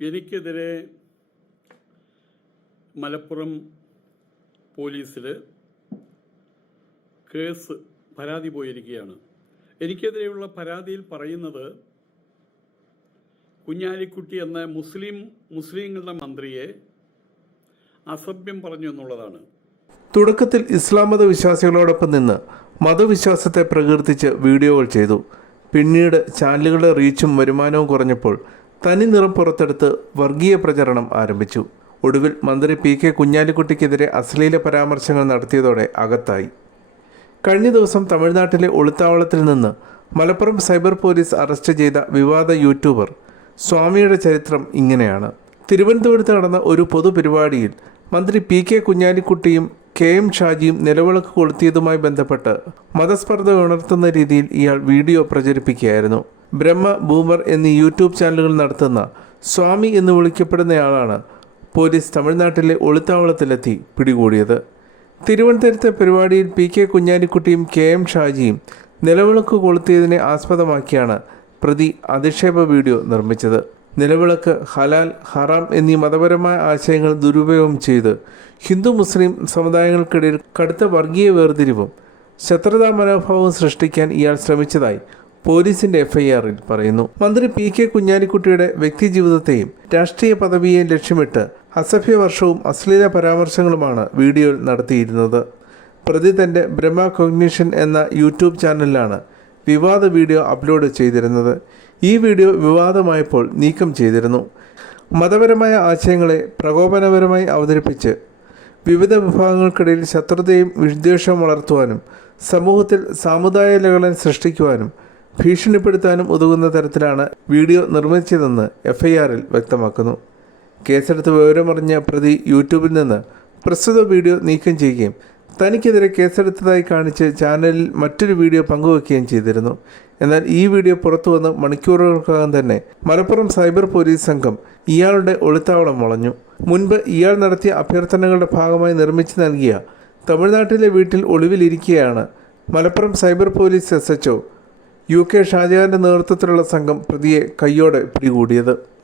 എനിക്കെതിരെ മലപ്പുറം പോലീസിൽ പരാതി പോയിരിക്കുകയാണ്. എനിക്കെതിരെയുള്ള പരാതിയിൽ പറയുന്നത് കുഞ്ഞാലിക്കുട്ടി എന്ന മുസ്ലിങ്ങളുടെ മന്ത്രിയെ അസഭ്യം പറഞ്ഞു എന്നുള്ളതാണ്. തുടക്കത്തിൽ ഇസ്ലാം മതവിശ്വാസികളോടൊപ്പം നിന്ന് മതവിശ്വാസത്തെ പ്രകീർത്തിച്ച് വീഡിയോകൾ ചെയ്തു. പിന്നീട് ചാനലുകളുടെ റീച്ചും വരുമാനവും കുറഞ്ഞപ്പോൾ തനി നിറം പുറത്തെടുത്ത് വർഗീയ പ്രചരണം ആരംഭിച്ചു. ഒടുവിൽ മന്ത്രി പി കെ കുഞ്ഞാലിക്കുട്ടിക്കെതിരെ അശ്ലീല പരാമർശങ്ങൾ നടത്തിയതോടെ അകത്തായി. കഴിഞ്ഞ ദിവസം തമിഴ്നാട്ടിലെ ഒളിത്താവളത്തിൽ നിന്ന് മലപ്പുറം സൈബർ പോലീസ് അറസ്റ്റ് ചെയ്ത വിവാദ യൂട്യൂബർ സ്വാമിയുടെ ചരിത്രം ഇങ്ങനെയാണ്. തിരുവനന്തപുരത്ത് നടന്ന ഒരു പൊതുപരിപാടിയിൽ മന്ത്രി പി കെ കുഞ്ഞാലിക്കുട്ടിയും കെ എം ഷാജിയും നിലവിളക്ക് കൊളുത്തിയതുമായി ബന്ധപ്പെട്ട് മതസ്പർദ്ധ ഉണർത്തുന്ന രീതിയിൽ ഇയാൾ വീഡിയോ പ്രചരിപ്പിക്കുകയായിരുന്നു. ബ്രഹ്മ ബൂമർ എന്നീ യൂട്യൂബ് ചാനലുകൾ നടത്തുന്ന സ്വാമി എന്ന് വിളിക്കപ്പെടുന്നയാളാണ് പോലീസ് തമിഴ്നാട്ടിലെ ഒളിത്താവളത്തിലെത്തി പിടികൂടിയത്. തിരുവനന്തപുരത്തെ പരിപാടിയിൽ പി കെ കുഞ്ഞാലിക്കുട്ടിയും കെ എം ഷാജിയും നിലവിളക്ക് കൊളുത്തിയതിനെ ആസ്പദമാക്കിയാണ് പ്രതി അധിക്ഷേപ വീഡിയോ നിർമ്മിച്ചത്. നിലവിളക്ക് ഹലാൽ, ഹറാം എന്നീ മതപരമായ ആശയങ്ങൾ ദുരുപയോഗം ചെയ്ത് ഹിന്ദു മുസ്ലിം സമുദായങ്ങൾക്കിടയിൽ കടുത്ത വർഗീയ വേർതിരിവും ശത്രുതാ മനോഭാവവും സൃഷ്ടിക്കാൻ ഇയാൾ ശ്രമിച്ചതായി പോലീസിന്റെ എഫ്ഐആറിൽ പറയുന്നു. മന്ത്രി പി കെ കുഞ്ഞാലിക്കുട്ടിയുടെ വ്യക്തിജീവിതത്തെയും രാഷ്ട്രീയ പദവിയെയും ലക്ഷ്യമിട്ട് അസഭ്യവർഷവും അശ്ലീല പരാമർശങ്ങളുമാണ് വീഡിയോയിൽ നടത്തിയിരുന്നത്. പ്രതി തന്റെ ബ്രഹ്മ കോഗ്നിഷൻ എന്ന യൂട്യൂബ് ചാനലിലാണ് വിവാദ വീഡിയോ അപ്ലോഡ് ചെയ്തിരുന്നത്. ഈ വീഡിയോ വിവാദമായപ്പോൾ നീക്കം ചെയ്തിരുന്നു. മതപരമായ ആശയങ്ങളെ പ്രകോപനപരമായി അവതരിപ്പിച്ച് വിവിധ വിഭാഗങ്ങൾക്കിടയിൽ ശത്രുതയും വിദ്വേഷവും വളർത്തുവാനും സമൂഹത്തിൽ സാമുദായിക ലഹളം സൃഷ്ടിക്കുവാനും ഭീഷണിപ്പെടുത്താനും ഉതകുന്ന തരത്തിലാണ് വീഡിയോ നിർമ്മിച്ചതെന്ന് എഫ്ഐആറിൽ വ്യക്തമാക്കുന്നു. കേസെടുത്ത് വിവരമറിഞ്ഞ പ്രതി യൂട്യൂബിൽ നിന്ന് പ്രസ്തുത വീഡിയോ നീക്കം ചെയ്യുകയും തനിക്കെതിരെ കേസെടുത്തതായി കാണിച്ച് ചാനലിൽ മറ്റൊരു വീഡിയോ പങ്കുവയ്ക്കുകയും ചെയ്തിരുന്നു. എന്നാൽ ഈ വീഡിയോ പുറത്തു വന്ന് മണിക്കൂറുകൾക്കകം തന്നെ മലപ്പുറം സൈബർ പോലീസ് സംഘം ഇയാളുടെ ഒളിത്താവളം വളഞ്ഞു. മുൻപ് ഇയാൾ നടത്തിയ അഭ്യർത്ഥനകളുടെ ഭാഗമായി നിർമ്മിച്ചു നൽകിയ തമിഴ്നാട്ടിലെ വീട്ടിൽ ഒളിവിലിരിക്കെയാണ് Malappuram cyber police SHO UK ഷാജഹാന്റെ നേതൃത്വത്തിലുള്ള സംഘം പ്രതിയെ കയ്യോടെ പിടികൂടിയത്.